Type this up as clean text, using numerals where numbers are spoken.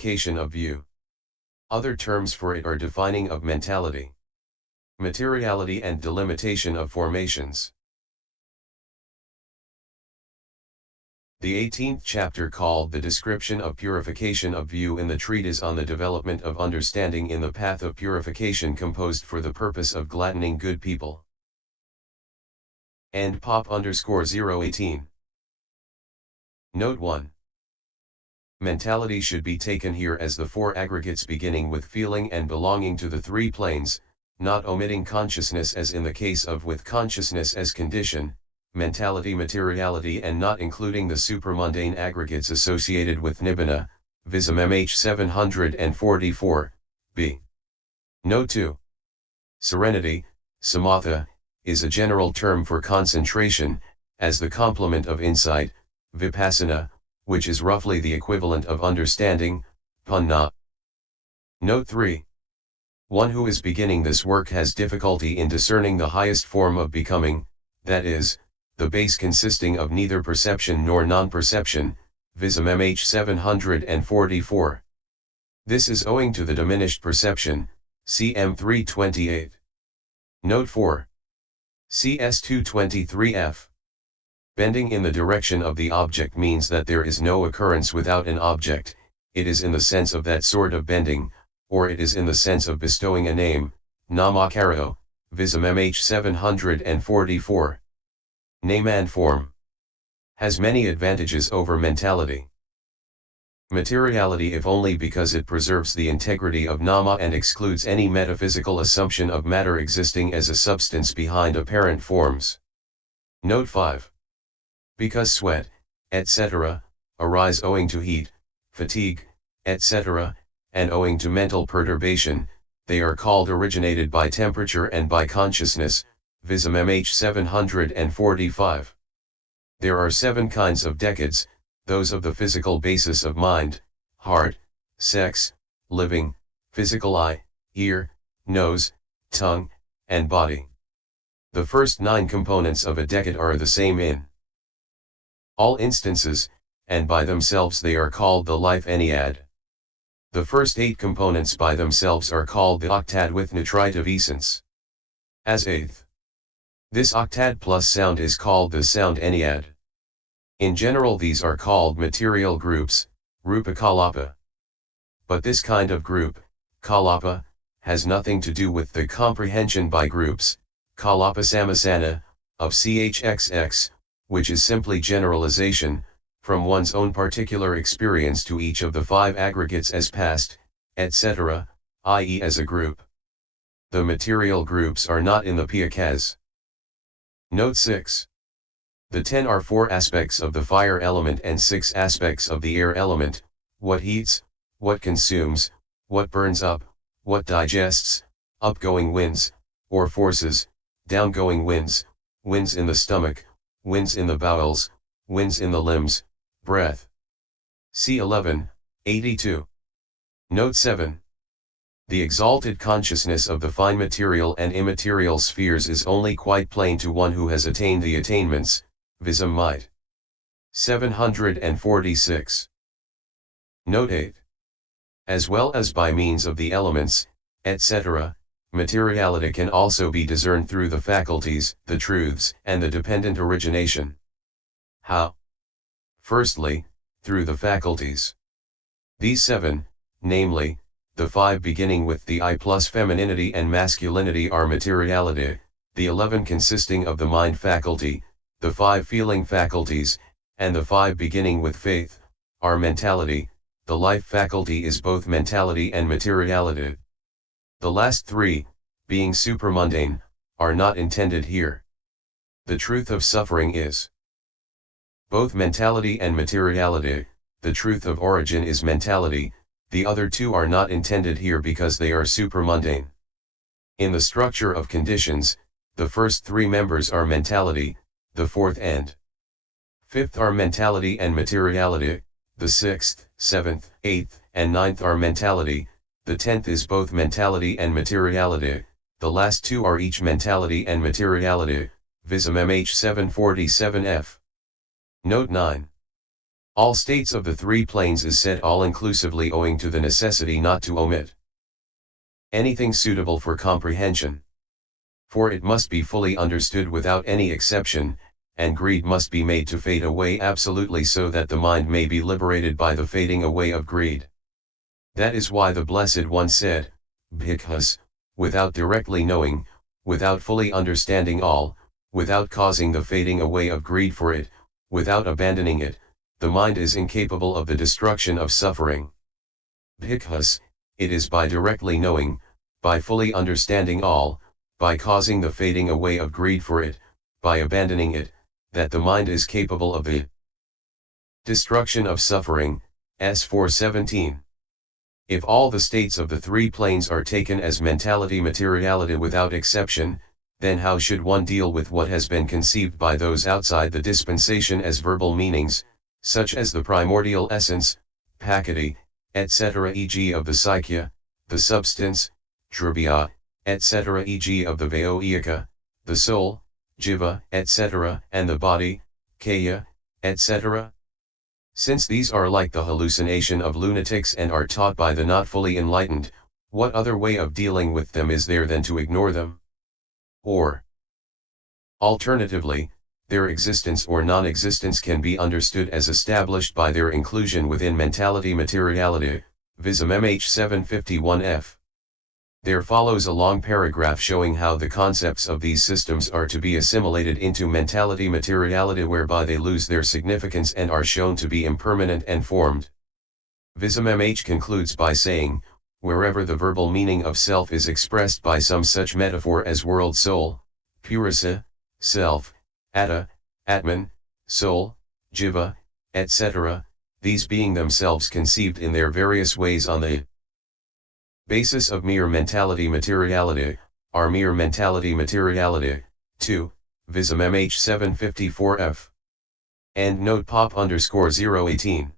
purification of view. Other terms for it are defining of mentality, materiality and delimitation of formations. The 18th chapter, called The Description of Purification of View in the Treatise on the Development of Understanding in the Path of Purification, composed for the purpose of gladdening good people. And Pop_018. Note 1. Mentality should be taken here as the four aggregates beginning with feeling and belonging to the three planes, not omitting consciousness as in the case of with consciousness as condition, mentality-materiality, and not including the supramundane aggregates associated with Nibbana, Vism-mhþ 744, b. Note 2. Serenity, samatha, is a general term for concentration, as the complement of insight, vipassana, which is roughly the equivalent of understanding, panna. Note 3. One who is beginning this work has difficulty in discerning the highest form of becoming, that is, the base consisting of neither perception nor non-perception, Vism-mhþ 744. This is owing to the diminished perception, cm 328. Note 4. CS 223f. Bending in the direction of the object means that there is no occurrence without an object. It is in the sense of that sort of bending, or it is in the sense of bestowing a name, nama-karaoa, Vism-mhþ 744. Name and form has many advantages over mentality. Materiality, if only because it preserves the integrity of nama and excludes any metaphysical assumption of matter existing as a substance behind apparent forms. Note 5. Because sweat, etc., arise owing to heat, fatigue, etc., and owing to mental perturbation, they are called originated by temperature and by consciousness, Vism-mhþ 745. There are 7 kinds of decades, those of the physical basis of mind, heart, sex, living, physical eye, ear, nose, tongue, and body. The first 9 components of a decade are the same in all instances, and by themselves they are called the life ennead. The first 8 components by themselves are called the octad with nutritive essence. As 8th. This octad plus sound is called the sound ennead. In general these are called material groups, rupa-kalapa. But this kind of group, kalapa, has nothing to do with the comprehension by groups, kalapa-samasana, of chxx, which is simply generalization, from one's own particular experience to each of the 5 aggregates as past, etc., i.e. as a group. The material groups are not in the piakas. Note 6. The 10 are 4 aspects of the fire element and 6 aspects of the air element: what heats, what consumes, what burns up, what digests, upgoing winds, or forces, downgoing winds, winds in the stomach, winds in the bowels, winds in the limbs, breath. C11, 82. Note 7. The exalted consciousness of the fine material and immaterial spheres is only quite plain to one who has attained the attainments, Vism-mhþ 746. Note 8. As well as by means of the elements, etc., materiality can also be discerned through the faculties, the truths, and the dependent origination. How? Firstly, through the faculties. These 7, namely, the 5 beginning with the I plus femininity and masculinity are materiality, the 11 consisting of the mind faculty, the 5 feeling faculties, and the 5 beginning with faith, are mentality. The life faculty is both mentality and materiality. The last 3, being supramundane, are not intended here. The truth of suffering is both mentality and materiality. The truth of origin is mentality. The other 2 are not intended here because they are supramundane. In the structure of conditions, the first 3 members are mentality, the 4th and 5th are mentality and materiality, the 6th, 7th, 8th, and 9th are mentality, the 10th is both mentality and materiality, the last 2 are each mentality and materiality, Vism-mhþ 747f. Note 9. All states of the three planes is said all-inclusively owing to the necessity not to omit anything suitable for comprehension. For it must be fully understood without any exception, and greed must be made to fade away absolutely so that the mind may be liberated by the fading away of greed. That is why the Blessed One said, Bhikkhus, without directly knowing, without fully understanding all, without causing the fading away of greed for it, without abandoning it, the mind is incapable of the destruction of suffering. Bhikkhus, it is by directly knowing, by fully understanding all, by causing the fading away of greed for it, by abandoning it, that the mind is capable of the destruction of suffering. S. 417. If all the states of the three planes are taken as mentality-materiality without exception, then how should one deal with what has been conceived by those outside the dispensation as verbal meanings, such as the primordial essence, pakati, etc. e.g. of the psyche, the substance, drabya, etc. e.g. of the vayoyika, the soul, jiva, etc. and the body, kaya, etc.? Since these are like the hallucination of lunatics and are taught by the not fully enlightened, what other way of dealing with them is there than to ignore them? Or, alternatively, their existence or non-existence can be understood as established by their inclusion within mentality-materiality, Vism-mhþ 751f. There follows a long paragraph showing how the concepts of these systems are to be assimilated into mentality-materiality, whereby they lose their significance and are shown to be impermanent and formed. Vism-mhþ concludes by saying, wherever the verbal meaning of self is expressed by some such metaphor as world soul, purisa, self, atta, atman, soul, jiva, etc., these being themselves conceived in their various ways on the basis of mere mentality-materiality, are mere mentality-materiality. 2. Vism-mhþ 754f. And note pop _018.